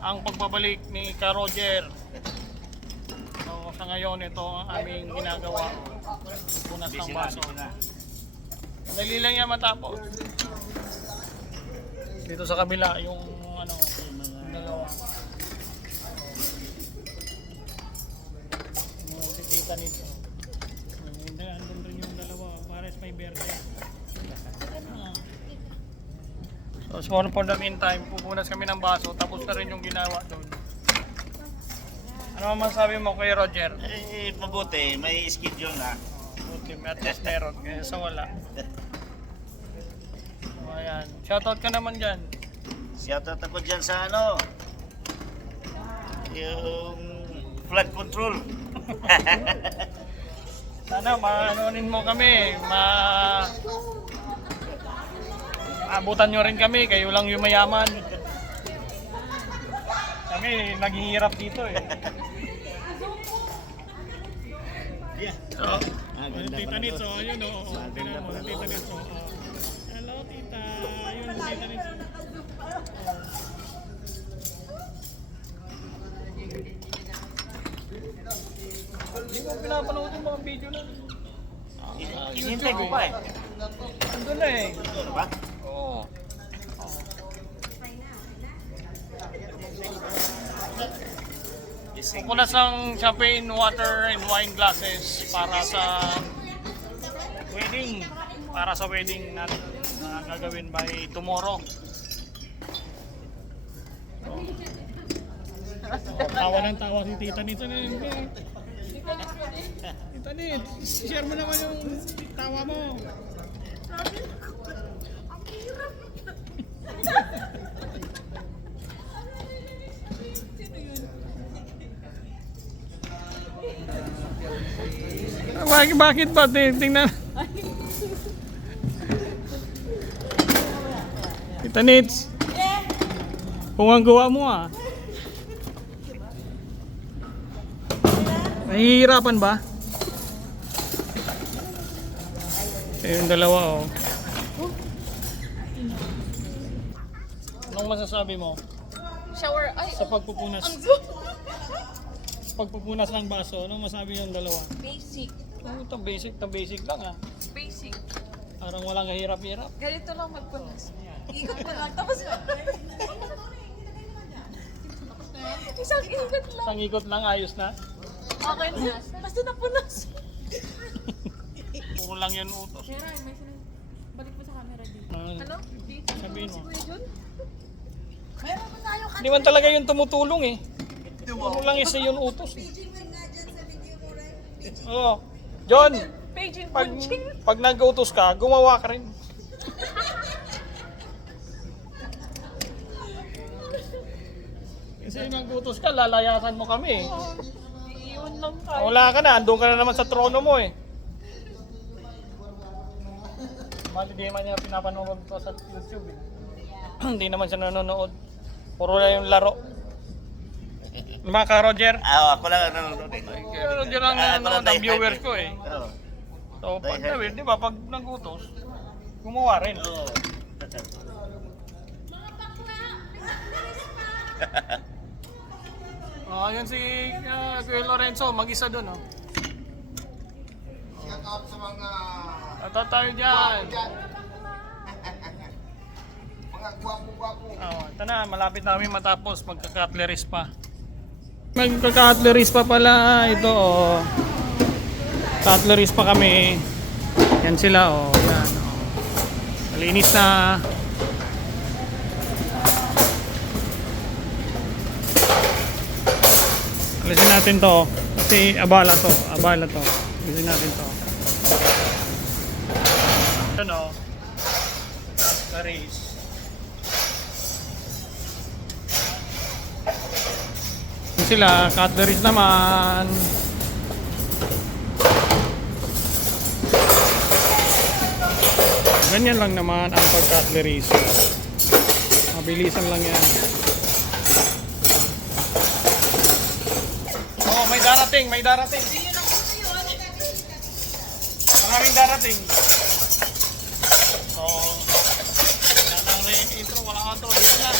Ang pagbabalik ni Ka Roger. So, sa ngayon, ito ang aming ginagawa. Punas ng baso. Dali lang yan matapos. Dito sa kabila, yung ano, yung dalawa. Yung titita nito. Andun rin yung dalawa. Pares may berde. So for the meantime, pupunas kami ng baso. Tapos na rin yung ginawa doon. Ano masabi mo kay Roger? Eh, mabuti. May schedule na. Okay, at least meron. Kaya sa wala. So, ayan. Shoutout ka naman dyan. Shoutout ako dyan sa ano? Yung flood control. Sana maanonin mo kami. Abutan nyo rin kami. Kayo lang yung mayaman. Kami naghihirap dito eh. Yeah. So, Ganda Tita pala Nits, to. oh, yun oh. Tingnan mo, Tita Nits, oh. Hello, Tita. Yun, Tita Nits. Hindi mo pinapanood yung mga video na. Hinihintay ko pa eh. Andun na eh. Ano ba? Oo. Pupunas ng champagne, water, and wine glasses para sa wedding. Para sa wedding natin na gagawin by tomorrow. Tawa ng tawa si Tita Nits. Tita Nits, share mo naman yung tawa mo. Bakit ba? Tingnan. Tita Nits. Kung ang gawa mo ah. Nahihirapan ba? Yung dalawa oh. Anong masasabi mo Shower, ay, sa pagpupunas? Pagpupunas ng baso, anong masabi yung dalawa? basic. Ito basic lang ah. Basic. Parang walang kahirap-hirap. Ganito lang magpunas. Ikot ko lang, tapos isang ikot lang. Isang ikot lang, ayos na. Okay na. Basta napunas. Puro lang yan utos. Kera, may balik mo sa camera dito. Ano? Sabihin mo. Meron mo tayo Hindi man talaga yung tumutulong eh. Puro lang isa yung utos eh. Oo. John, page in pag nag-utos ka, gumawa ka rin. Kasi nag-utos ka, lalayasan mo kami eh. Iyon lang tayo. Wala ka na, andun ka na naman sa trono mo eh. Bali di man niya pinapanood to sa YouTube eh. Hindi naman siya nanonood. Puro na yung laro. Diba ka Roger? Ako lang nanonood eh. Roger ang nanonood ang viewers ko eh. Oo. So pag nawin, di ba pag nagutos, gumawa rin. Oo. Oh, yun si Kuya Lorenzo, mag-isa doon oh. Shout out sa mga Ito tayo dyan. mga gwapo-gwapo. Oh, ito na, malapit namin matapos, magka-cutleries pa. Magka-cutleries pa pala, ito oh. Cutleries pa kami. Yan sila oh, yan oh. Malinis na. Alisin natin to kasi abala to. Alisin natin to. Ito no. Cutleries. Yan sila, cutleries naman. Ganyan lang naman ang pag-cutleries. Mabilisan lang yan. Oh, may darating. Maraming darating. So, yan ang intro. Wala ka to. Yan lang.